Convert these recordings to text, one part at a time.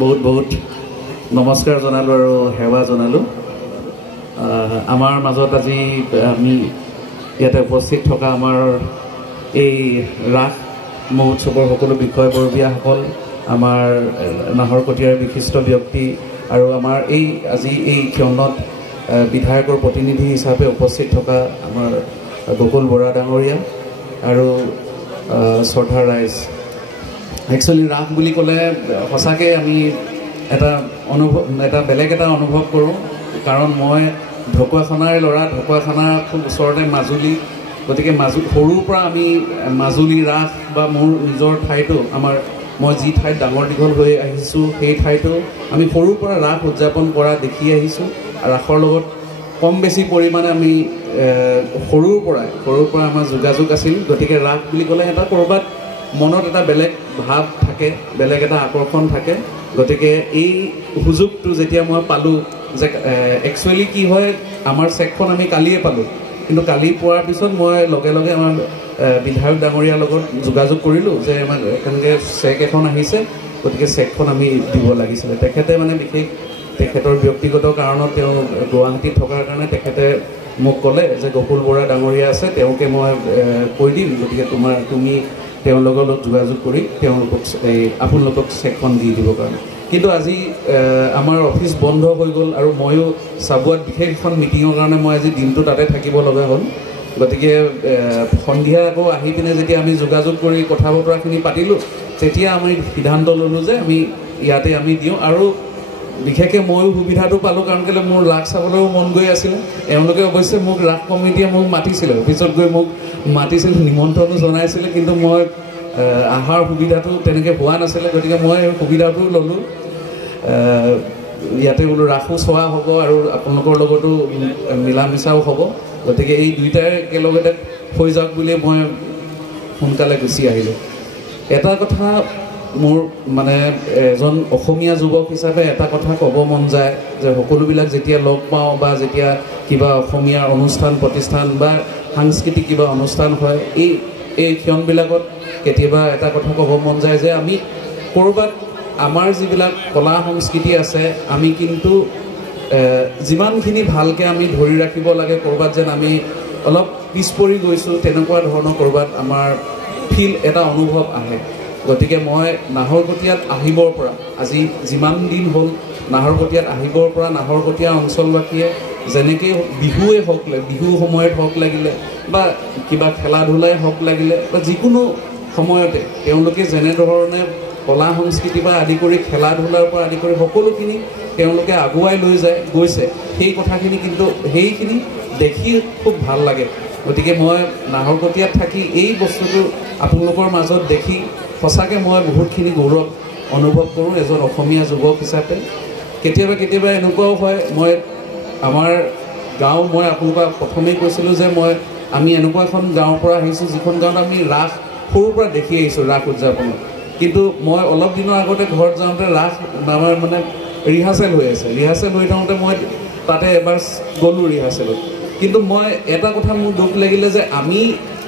বহুত বহুত নমস্কাৰ জনালোঁ আৰু সেৱা জনালোঁ। আমাৰ মাজত আজি আমি ইয়াতে উপস্থিত থকা আমাৰ এই ৰাস মহোৎসৱৰ সকলো বিষয়ববীয়াসকল, আমাৰ নাহৰকটীয়াৰ বিশিষ্ট ব্যক্তি আৰু আমাৰ আজি এই ক্ষণত বিধায়কৰ প্ৰতিনিধি হিচাপে উপস্থিত থকা আমাৰ গকুল বৰা ডাঙৰীয়া আৰু শ্ৰদ্ধা ৰাইজ। একচুৱেলি ৰাস বুলি ক'লে সঁচাকৈ আমি বেলেগ এটা অনুভৱ কৰোঁ, কাৰণ মই ঢকুৱাখানাৰ ল'ৰা, ঢকুৱাখানা খুব ওচৰতে মাজুলী, গতিকে সৰুৰ পৰা আমি মাজুলী ৰাস বা মোৰ নিজৰ ঠাইতো মই যি ঠাইত ডাঙৰ দীঘল হৈ আহিছোঁ সেই ঠাইতো আমি সৰুৰ পৰা ৰাস উদযাপন কৰা দেখি আহিছোঁ। ৰাসৰ লগত কম বেছি পৰিমাণে আমি সৰুৰ পৰা আমাৰ যোগাযোগ আছিল। গতিকে ৰাস বুলি ক'লে এটা ক'ৰবাত মনত এটা বেলেগ ভাৱ থাকে, বেলেগ এটা আকৰ্ষণ থাকে। গতিকে এই সুযোগটো যেতিয়া মই পালোঁ যে একচুৱেলি কি হয়, আমাৰ চেকখন আমি কালিয়ে পালোঁ, কিন্তু কালি পোৱাৰ পিছত মই লগে লগে আমাৰ বিধায়ক ডাঙৰীয়াৰ লগত যোগাযোগ কৰিলোঁ যে আমাৰ এনেকৈ চেক এখন আহিছে, গতিকে চেকখন আমি দিব লাগিছিলে। তেখেতে বিশেষ তেখেতৰ ব্যক্তিগত কাৰণত তেওঁ গুৱাহাটীত থকাৰ কাৰণে তেখেতে মোক ক'লে যে গকুল বৰা ডাঙৰীয়া আছে, তেওঁকে মই কৈ দিম, গতিকে তুমি তেওঁলোকৰ লগত যোগাযোগ কৰি আপোনালোকক চেকখন দি দিবৰ কাৰণে। কিন্তু আজি আমাৰ অফিচ বন্ধ হৈ গ'ল আৰু ময়ো চাবুৱাত বিশেষ এখন মিটিঙৰ কাৰণে মই আজি দিনটো তাতে থাকিব লগা হ'ল। গতিকে সন্ধিয়া আকৌ আহি পিনে যেতিয়া আমি যোগাযোগ কৰি কথা বতৰাখিনি পাতিলোঁ, তেতিয়া আমি সিদ্ধান্ত ল'লোঁ যে আমি ইয়াতে আমি দিওঁ। আৰু বিশেষকৈ ময়ো সুবিধাটো পালোঁ, কাৰণ কেলৈ মোৰ ৰাস চাবলৈও মন গৈ আছিলে। এওঁলোকে অৱশ্যে মোক ৰাস কমিটিয়ে মোক মাতিছিলে, অফিচত গৈ মোক মাতিছিল, নিমন্ত্ৰণো জনাইছিলে, কিন্তু মই অহাৰ সুবিধাটো তেনেকৈ হোৱা নাছিলে। গতিকে মই সুবিধাটো ল'লোঁ, ইয়াতে বোলো ৰাসো চোৱা হ'ব আৰু আপোনালোকৰ লগতো মিলা মিছাও হ'ব। গতিকে এই দুইটাই একেলগতে হৈ যাওক বুলি মই সোনকালে গুচি আহিলোঁ। এটা কথা মোৰ এজন অসমীয়া যুৱক হিচাপে এটা কথা ক'ব মন যায় যে সকলোবিলাক যেতিয়া লগ পাওঁ বা যেতিয়া কিবা অসমীয়াৰ অনুষ্ঠান প্ৰতিষ্ঠান বা সাংস্কৃতিক কিবা অনুষ্ঠান হয়, এই ক্ষণবিলাকত কেতিয়াবা এটা কথা ক'ব মন যায় যে আমি ক'ৰবাত আমাৰ যিবিলাক কলা সংস্কৃতি আছে, আমি কিন্তু যিমানখিনি ভালকৈ আমি ধৰি ৰাখিব লাগে, ক'ৰবাত যেন আমি অলপ পিছ পৰি গৈছোঁ, তেনেকুৱা ধৰণৰ ক'ৰবাত আমাৰ এটা অনুভৱ আহে। গতিকে মই নাহৰকটীয়াত আহিবৰ পৰা আজি যিমান দিন হ'ল, নাহৰকটীয়াত আহিবৰ পৰা নাহৰকটীয়া অঞ্চলবাসীয়ে যেনেকৈ বিহুৱে হওক, বিহু সময়ত হওক লাগিলে বা কিবা খেলা ধূলাই হওক লাগিলে বা যিকোনো সময়তে তেওঁলোকে যেনেধৰণে কলা সংস্কৃতি পৰা আদি কৰি খেলা ধূলাৰ পৰা আদি কৰি সকলোখিনি তেওঁলোকে আগুৱাই লৈ গৈছে, সেই কথাখিনি কিন্তু সেইখিনি দেখি খুব ভাল লাগে। গতিকে মই নাহৰকটীয়াত থাকি এই বস্তুটো আপোনালোকৰ মাজত দেখি সঁচাকৈ মই বহুতখিনি গৌৰৱ অনুভৱ কৰোঁ এজন অসমীয়া যুৱক হিচাপে। কেতিয়াবা এনেকুৱাও হয়, আমাৰ গাঁও, মই আপোনালোকক প্ৰথমেই কৈছিলোঁ যে আমি এনেকুৱা এখন গাঁৱৰ পৰা আহিছোঁ যিখন গাঁৱত আমি ৰাস সৰুৰ পৰা দেখি আহিছোঁ, ৰাস উদযাপনত। কিন্তু মই অলপ দিনৰ আগতে ঘৰত যাওঁতে ৰাস আমাৰ ৰিহাৰ্চেল হৈ আছে, ৰিহাৰ্চেল হৈ থাকোঁতে মই তাতে এবাৰ গ'লোঁ ৰিহাৰ্চেলত। কিন্তু মই এটা কথা মোৰ দুখ লাগিলে যে আমি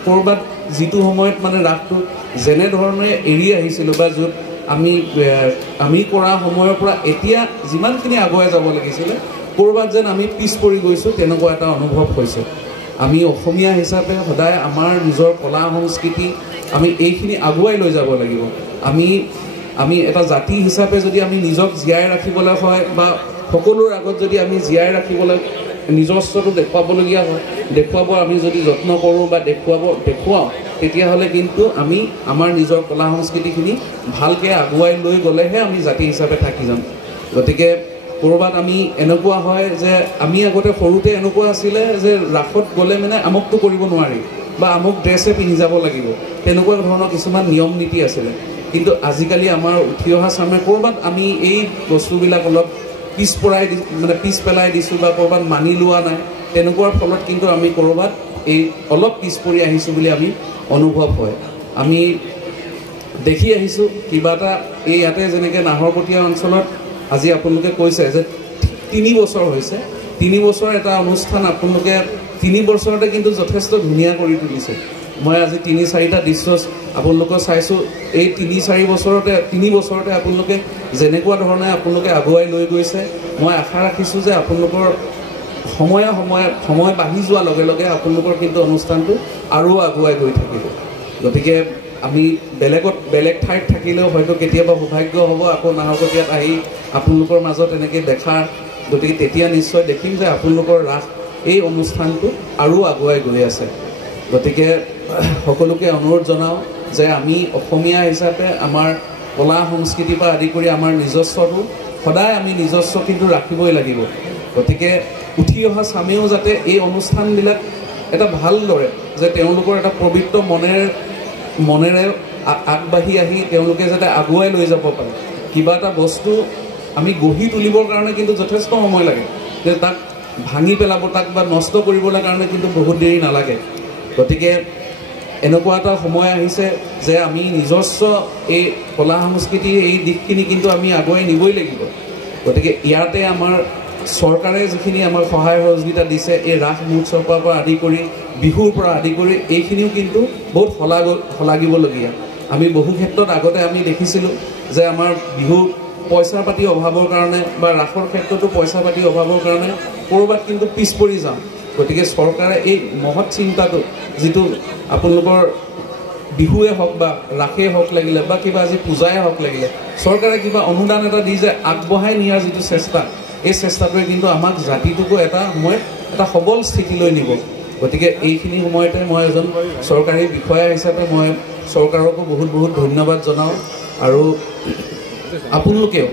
ক'ৰবাত যিটো সময়ত ৰাসটো যেনেধৰণে এৰি আহিছিলোঁ বা য'ত আমি কৰা সময়ৰ পৰা এতিয়া যিমানখিনি আগুৱাই যাব লাগিছিলে, ক'ৰবাত যেন আমি পিছ পৰি গৈছোঁ, তেনেকুৱা এটা অনুভৱ হৈছে। আমি অসমীয়া হিচাপে সদায় আমাৰ নিজৰ কলা সংস্কৃতি আমি এইখিনি আগুৱাই লৈ যাব লাগিব। আমি এটা জাতি হিচাপে যদি আমি নিজক জীয়াই ৰাখিবলৈ হয় বা সকলোৰ আগত যদি আমি জীয়াই ৰাখিবলৈ নিজস্বটো দেখুৱাবলগীয়া হয়, দেখুৱাব আমি যদি যত্ন কৰোঁ বা দেখুৱাওঁ, তেতিয়াহ'লে কিন্তু আমি আমাৰ নিজৰ কলা সংস্কৃতিখিনি ভালকৈ আগুৱাই লৈ গ'লেহে আমি জাতি হিচাপে থাকি যাম। গতিকে ক'ৰবাত আমি এনেকুৱা হয় যে আমি আগতে সৰুতে এনেকুৱা আছিলে যে ৰাসত গ'লে আমুকটো কৰিব নোৱাৰি বা আমুক ড্ৰেছে পিন্ধি যাব লাগিব, তেনেকুৱা ধৰণৰ কিছুমান নিয়ম নীতি আছিলে। কিন্তু আজিকালি আমাৰ উঠি অহা চামে ক'ৰবাত আমি এই বস্তুবিলাক অলপ পিছ পেলাই দিছোঁ বা ক'ৰবাত মানি লোৱা নাই, তেনেকুৱাৰ ফলত কিন্তু আমি ক'ৰবাত অলপ পিছ পৰি আহিছোঁ বুলি আমি অনুভৱ হয়। আমি দেখি আহিছোঁ কিবা এটা ইয়াতে যেনেকৈ নাহৰকটীয়া অঞ্চলত আজি আপোনালোকে কৈছে যে 3 বছৰ হৈছে, 3 বছৰ এটা অনুষ্ঠান আপোনালোকে 3 বছৰতে কিন্তু যথেষ্ট ধুনীয়া কৰি তুলিছে। মই আজি 3-4টা দৃশ্য আপোনালোকক চাইছোঁ। এই 3-4 বছৰতে আপোনালোকে যেনেকুৱা ধৰণে আপোনালোকে আগুৱাই লৈ গৈছে মই আশা ৰাখিছোঁ যে আপোনালোকৰ সময় বাঢ়ি যোৱাৰ লগে লগে আপোনালোকৰ কিন্তু অনুষ্ঠানটো আৰু আগুৱাই গৈ থাকিব। গতিকে আমি বেলেগ ঠাইত থাকিলেও হয়তো কেতিয়াবা সৌভাগ্য হ'ব আকৌ নাহৰকটীয়াত আহি আপোনালোকৰ মাজত এনেকৈ দেখাৰ। গতিকে তেতিয়া নিশ্চয় দেখিম যে আপোনালোকৰ ৰাস এই অনুষ্ঠানটো আৰু আগুৱাই গৈ আছে। গতিকে সকলোকে অনুৰোধ জনাওঁ যে আমি অসমীয়া হিচাপে আমাৰ কলা সংস্কৃতিৰ পৰা আদি কৰি আমাৰ নিজস্বটো সদায় আমি নিজস্ব কিন্তু ৰাখিবই লাগিব। গতিকে উঠি অহা চামেও যাতে এই অনুষ্ঠানবিলাক এটা ভালদৰে যে তেওঁলোকৰ এটা পবিত্ৰ মনেৰে আগবাঢ়ি আহি তেওঁলোকে যাতে আগুৱাই লৈ যাব পাৰে। কিবা এটা বস্তু আমি গঢ়ি তুলিবৰ কাৰণে কিন্তু যথেষ্ট সময় লাগে, যে তাক ভাঙি পেলাব তাক বা নষ্ট কৰিবলৈ কাৰণে কিন্তু বহুত দেৰি নালাগে। গতিকে এনেকুৱা এটা সময় আহিছে যে আমি নিজস্ব এই কলা সংস্কৃতিৰ এই দিশখিনি কিন্তু আমি আগুৱাই নিবই লাগিব। গতিকে ইয়াতে আমাৰ চৰকাৰে যিখিনি আমাৰ সহায় সহযোগিতা দিছে এই ৰাস মহোৎসৱৰ পৰা আদি কৰি বিহুৰ পৰা আদি কৰি এইখিনিও কিন্তু বহুত শলাগিবলগীয়া। আমি বহু ক্ষেত্ৰত আগতে আমি দেখিছিলোঁ যে আমাৰ বিহু পইচা পাতি অভাৱৰ কাৰণে বা ৰাসৰ ক্ষেত্ৰতো পইচা পাতি অভাৱৰ কাৰণে ক'ৰবাত কিন্তু পিছ পৰি যাওঁ। গতিকে চৰকাৰে এই মহৎ চিন্তাটো যিটো আপোনালোকৰ বিহুৱে হওক বা ৰাসেই হওক লাগিলে বা কিবা আজি পূজাই হওক লাগিলে চৰকাৰে কিবা অনুদান এটা দি যে আগবঢ়াই নিয়াৰ যিটো চেষ্টা এই চেষ্টাটোৱে কিন্তু আমাক জাতিটোকো এটা সময়ত এটা সবল স্থিতিলৈ নিব। গতিকে এইখিনি সময়তে মই এজন চৰকাৰী বিষয়া হিচাপে মই চৰকাৰকো বহুত বহুত ধন্যবাদ জনাওঁ। আৰু আপোনালোকেও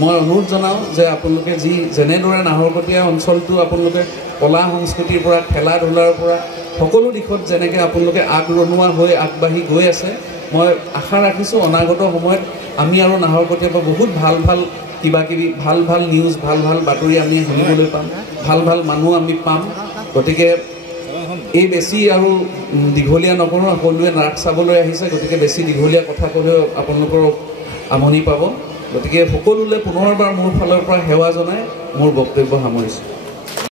মই অনুৰোধ জনাওঁ যে আপোনালোকে যেনেদৰে নাহৰকটীয়া অঞ্চলটো আপোনালোকে কলা সংস্কৃতিৰ পৰা খেলা ধূলাৰ পৰা সকলো দিশত যেনেকৈ আপোনালোকে আগৰণুৱা হৈ আগবাঢ়ি গৈ আছে মই আশা ৰাখিছোঁ অনাগত সময়ত আমি আৰু নাহৰকটীয়াৰ পৰা বহুত ভাল কিবাকিবি ভাল নিউজ ভাল বাতৰি আমি শুনিবলৈ পাম, ভাল মানুহ আমি পাম। গতিকে এই বেছি আৰু দীঘলীয়া নকৰোঁ, সকলোৱে নাট চাবলৈ আহিছে গতিকে বেছি দীঘলীয়া কথা ক'লেও আপোনালোকৰ আমনি পাব। গতিকে সকলোলৈ পুনৰবাৰ মোৰ ফালৰ পৰা সেৱা জনাই মোৰ বক্তব্য সামৰিছোঁ।